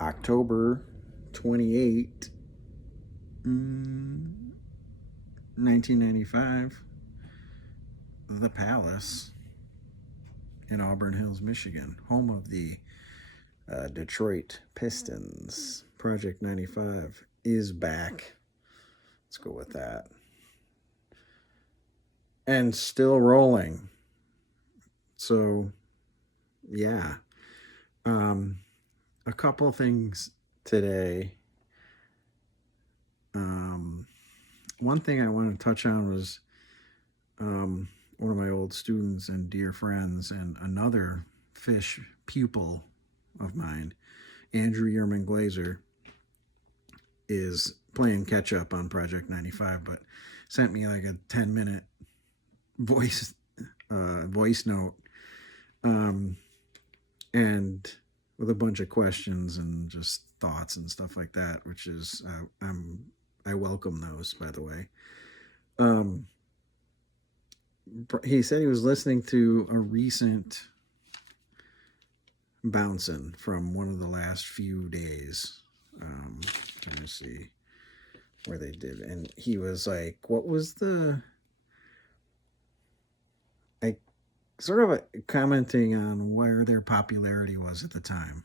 October 28, 1995, the Palace in Auburn Hills, Michigan, home of the Detroit Pistons. Project 95 is back. Let's go with that. And still rolling. So, yeah. A couple things today. One thing I want to touch on was one of my old students and dear friends, and another Phish pupil of mine, Andrew Yerman Glazer, is playing catch up on Project 95, but sent me like a 10-minute voice note, and with a bunch of questions and just thoughts and stuff like that, which is I welcome those, by the way. He said he was listening to a recent bouncing from one of the last few days. Trying to see where they did, and he was like, "What was the?" Sort of commenting on where their popularity was at the time,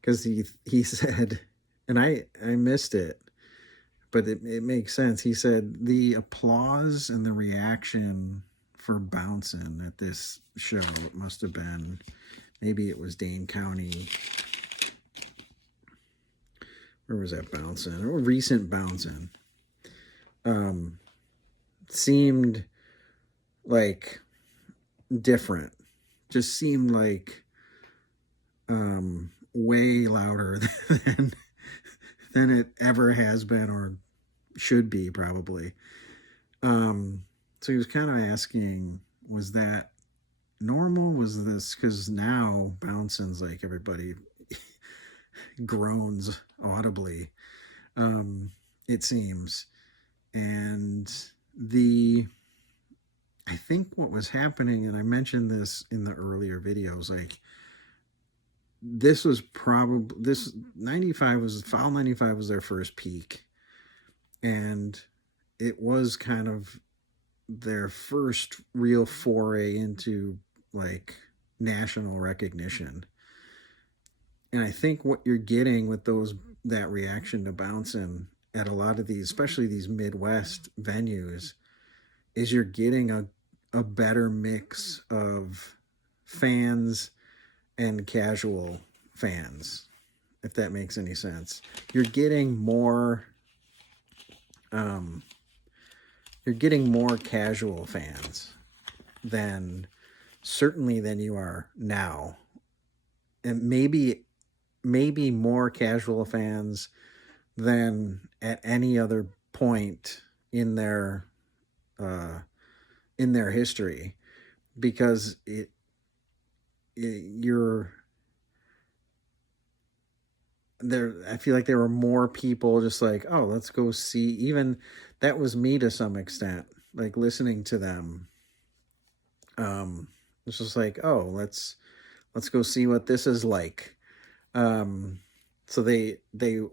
because he said, and I missed it, but it makes sense. He said the applause and the reaction for bouncing at this show, it must have been, maybe it was Dane County. Where was that bouncing? Or recent bouncing. Seemed like different. Just seemed like way louder than it ever has been or should be, probably. So he was kind of asking, was that normal? Was this because now bouncing's like everybody groans audibly, it seems. And I think what was happening, and I mentioned this in the earlier videos, like this was probably, this 95 was, Foul 95 was their first peak, and it was kind of their first real foray into like national recognition. And I think what you're getting with that reaction to bouncing at a lot of these, especially these Midwest venues, is you're getting a better mix of fans and casual fans, if that makes any sense. You're getting more casual fans than you are now, and maybe more casual fans than at any other point in their history, because you're there. I feel like there were more people just like, oh, let's go see. Even that was me to some extent, like listening to them. It's just like, oh, let's go see what this is like. So they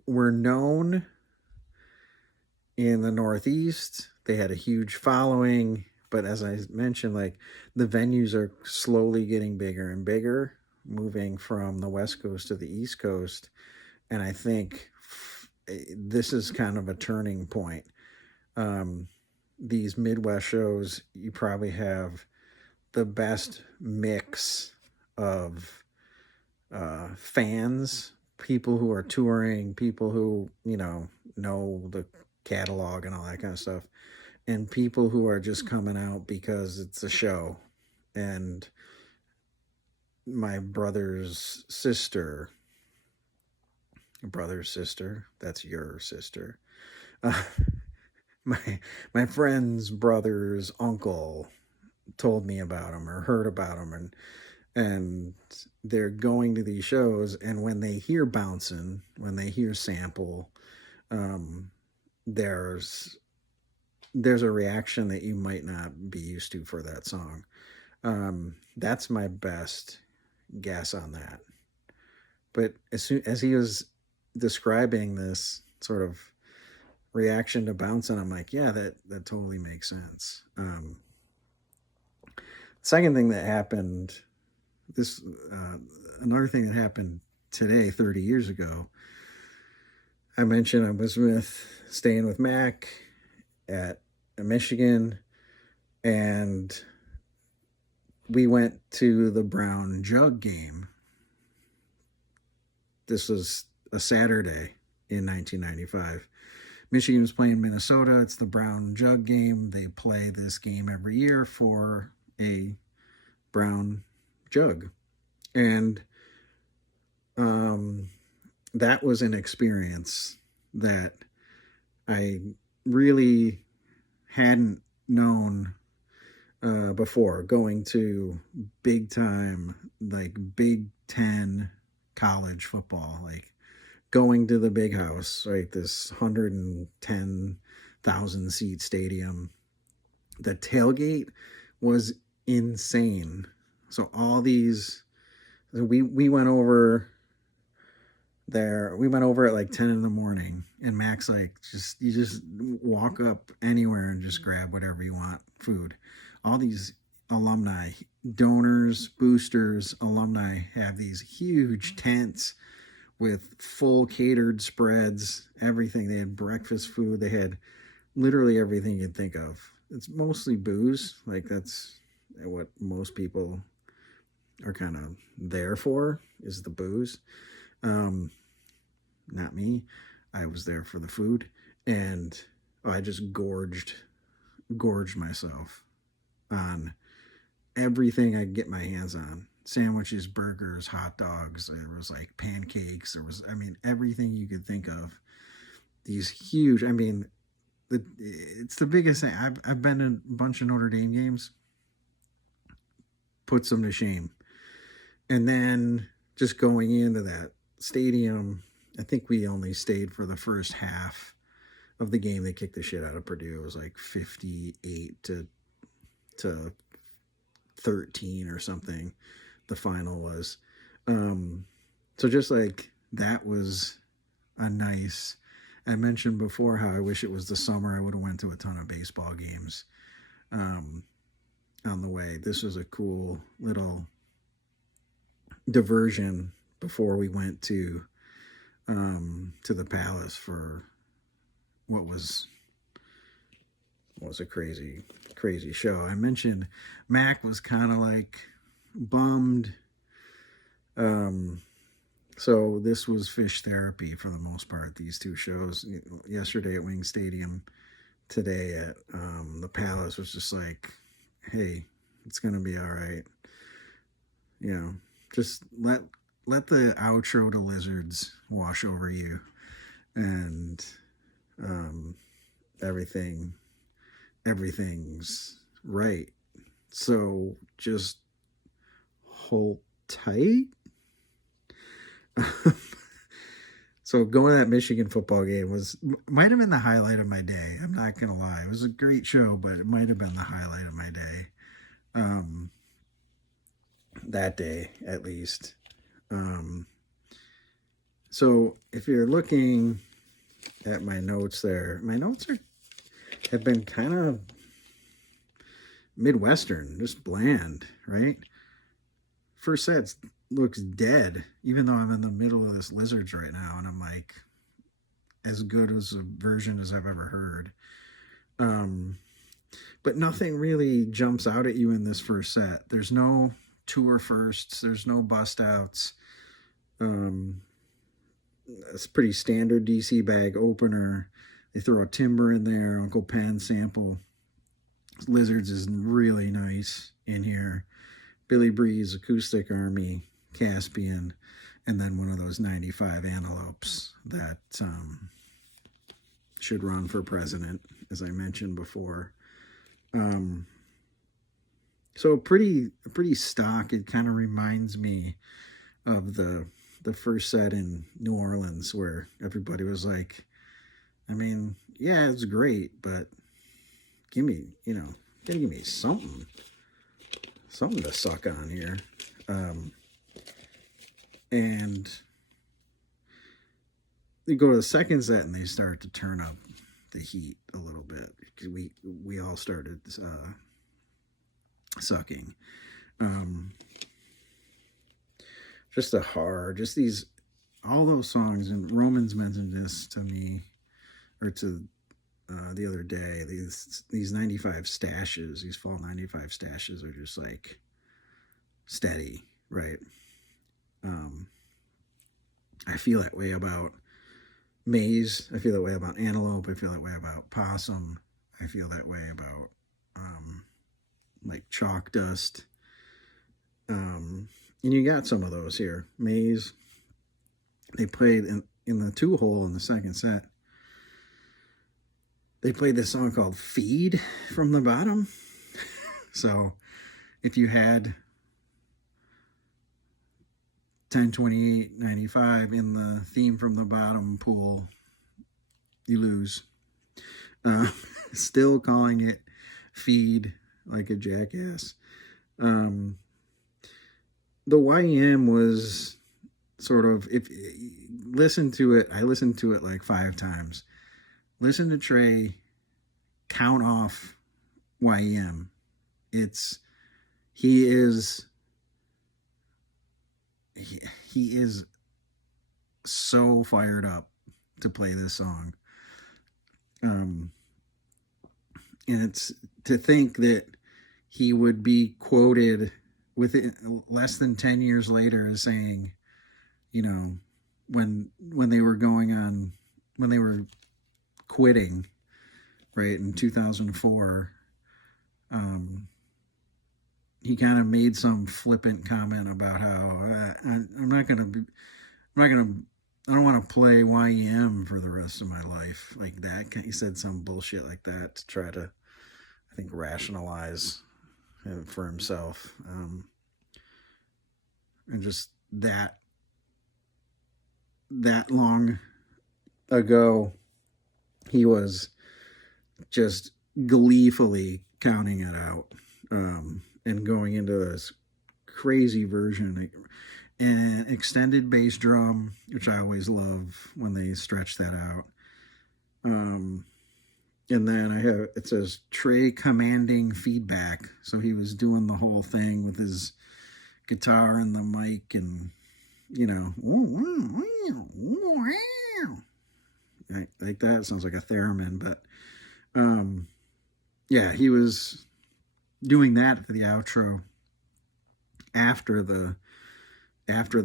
were known in the Northeast. They had a huge following, but as I mentioned, like the venues are slowly getting bigger and bigger, moving from the West Coast to the East Coast. And I think this is kind of a turning point. These Midwest shows, you probably have the best mix of fans, people who are touring, people who, know the catalog and all that kind of stuff, and people who are just coming out because it's a show. And my brother's sister, that's your sister. My friend's brother's uncle told me about him or heard about him, and they're going to these shows, and when they hear bouncing, when they hear sample, there's a reaction that you might not be used to for that song. That's my best guess on that. But as soon as he was describing this sort of reaction to bouncing, I'm like, yeah, that totally makes sense. Second thing that happened, this another thing that happened today, 30 years ago. I mentioned I was staying with Mac at Michigan, and we went to the Brown Jug game. This was a Saturday in 1995. Michigan was playing Minnesota. It's the Brown Jug game. They play this game every year for a brown jug. And that was an experience that I really hadn't known before, going to big time, like Big Ten college football, like going to the big house, right? This 110,000 seat stadium. The tailgate was insane. So all these, we went over there. We went over at like 10 in the morning, and Mac's like, you just walk up anywhere and just grab whatever you want, food. All these alumni, donors, boosters, alumni have these huge tents with full catered spreads, everything. They had breakfast food. They had literally everything you'd think of. It's mostly booze. Like, that's what most people are kind of there for, is the booze. Not me. I was there for the food, and I just gorged myself on everything I could get my hands on. Sandwiches, burgers, hot dogs. There was like pancakes. There was, everything you could think of. These huge, it's the biggest thing. I've been to a bunch of Notre Dame games. Puts them to shame. And then just going into that stadium, I think we only stayed for the first half of the game. They kicked the shit out of Purdue. It was like 58 to 13 or something. The final was. So just like that was a nice. I mentioned before how I wish it was the summer. I would have went to a ton of baseball games on the way. This was a cool little diversion before we went to the Palace for what was a crazy show. I mentioned Mac was kind of like bummed. So this was Phish therapy for the most part. These two shows, yesterday at Wing Stadium, today at the Palace, was just like, hey, it's gonna be all right. Just let the outro to Lizards wash over you, and everything's right. So just hold tight. So going to that Michigan football game might have been the highlight of my day. I'm not gonna lie, it was a great show, but it might have been the highlight of my day. That day, at least. So if you're looking at my notes there, my notes have been kind of Midwestern, just bland, right? First set looks dead, even though I'm in the middle of this Lizards right now, and I'm like, as good as a version as I've ever heard. But nothing really jumps out at you in this first set. There's no tour firsts. There's no bust outs. It's pretty standard DC bag opener. They throw a Timber in there, Uncle Pen sample. Lizards is really nice in here. Billy Breeze, Acoustic Army, Caspian, and then one of those 95 Antelopes that should run for president, as I mentioned before. So pretty stock. It kind of reminds me of the first set in New Orleans, where everybody was like, yeah, it's great, but give me, gotta give me something to suck on here. And you go to the second set and they start to turn up the heat a little bit. We all started sucking. Just these, all those songs, and Romans mentioned this to me, or to the other day. These 95 stashes, these fall 95 stashes are just like steady, right? I feel that way about maize. I feel that way about antelope. I feel that way about possum. I feel that way about like chalk dust. And you got some of those here. Maize. They played in the 2-hole in the second set. They played this song called Feed from the bottom. So if you had 10, 28, 95 in the theme from the bottom pool, you lose. Still calling it Feed like a jackass. The YM was sort of, if listen to it, I listened to it like 5 times. Listen to Trey count off YM. He is so fired up to play this song. And it's to think that he would be quoted within less than 10 years later as saying, you know, when they were quitting, right, in 2004, he kind of made some flippant comment about how I don't want to play YEM for the rest of my life, like that. He said some bullshit like that to try to, I think, rationalize it for himself. And just that long ago, he was just gleefully counting it out, and going into this crazy version, and extended bass drum, which I always love when they stretch that out. And then it says Trey commanding feedback. So he was doing the whole thing with his guitar and the mic, and, you know, like that. Sounds like a theremin, but yeah, he was doing that for the outro after the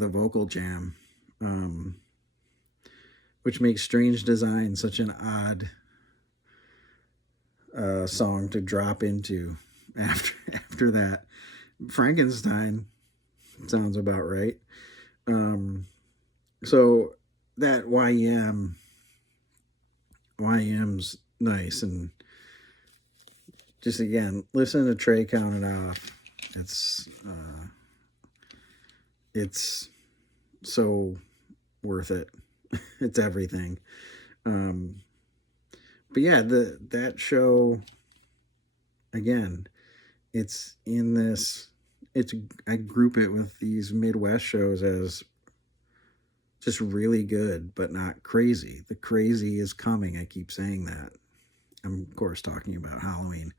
vocal jam, which makes Strange Design such an odd song to drop into after that. Frankenstein sounds about right. So that YM's nice, and just again, listen to Trey count it off. It's so worth it. It's everything. But yeah, that show, again, it's in this. I group it with these Midwest shows as just really good, but not crazy. The crazy is coming. I keep saying that. I'm of course talking about Halloween.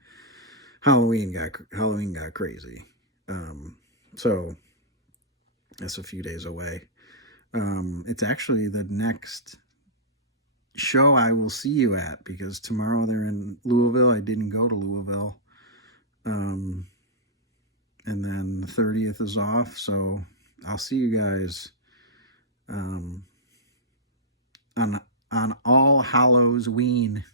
Halloween got crazy. So that's a few days away. It's actually the next show I will see you at, because tomorrow they're in Louisville. I didn't go to Louisville. And then the 30th is off, so I'll see you guys on All Hallows Ween.